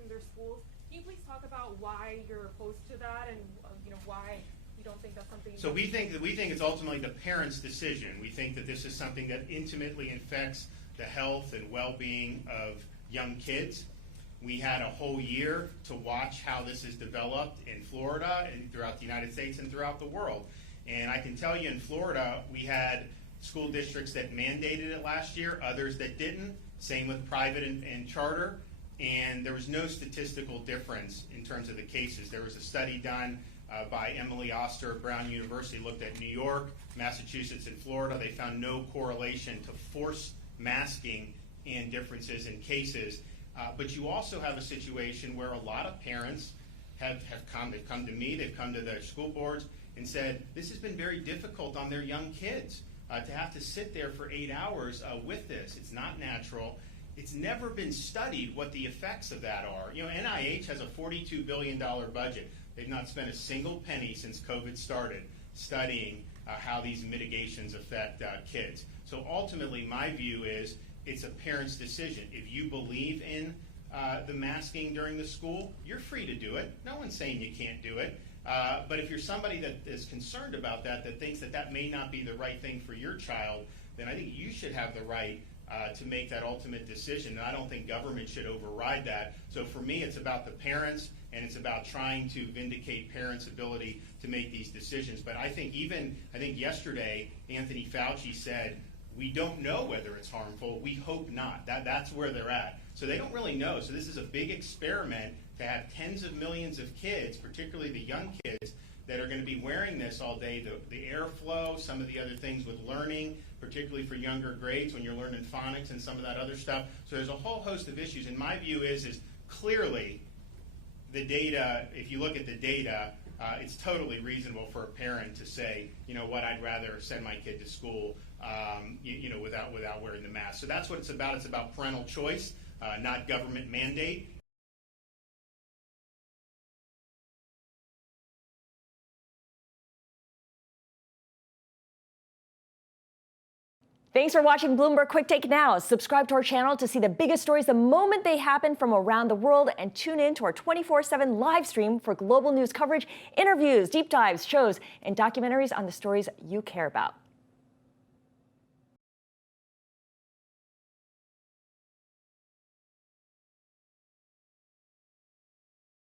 in their schools. Can you please talk about why you're opposed to that, and why you don't think that's something? So we think it's ultimately the parents' decision. We think that this is something that intimately affects the health and well-being of young kids. We had a whole year to watch how this is developed in Florida and throughout the United States and throughout the world. And I can tell you in Florida, we had school districts that mandated it last year, others that didn't. Same with private and charter. And there was no statistical difference in terms of the cases. There was a study done by Emily Oster at Brown University, looked at New York, Massachusetts, and Florida. They found no correlation to forced masking and differences in cases. But you also have a situation where a lot of parents have come to me, they've come to their school boards and said, this has been very difficult on their young kids to have to sit there for 8 hours with this. It's not natural. It's never been studied what the effects of that are. NIH has a $42 billion budget. They've not spent a single penny since COVID started studying how these mitigations affect kids. So ultimately, my view is it's a parent's decision. If you believe in the masking during the school, you're free to do it. No one's saying you can't do it. But if you're somebody that is concerned about that thinks that may not be the right thing for your child, then I think you should have the right to make that ultimate decision. And I don't think government should override that. So for me, it's about the parents, and it's about trying to vindicate parents' ability to make these decisions. But I think yesterday, Anthony Fauci said, we don't know whether it's harmful. We hope not. That's where they're at. So they don't really know. So this is a big experiment to have tens of millions of kids, particularly the young kids, that are going to be wearing this all day. The airflow, some of the other things with learning, particularly for younger grades when you're learning phonics and some of that other stuff. So there's a whole host of issues. And my view is clearly the data, if you look at the data, it's totally reasonable for a parent to say, you know what, I'd rather send my kid to school without wearing the mask. So that's what it's about. It's about parental choice, not government mandate. Thanks for watching Bloomberg Quick Take Now. Subscribe to our channel to see the biggest stories the moment they happen from around the world, and tune in to our 24/7 live stream for global news coverage, interviews, deep dives, shows, and documentaries on the stories you care about.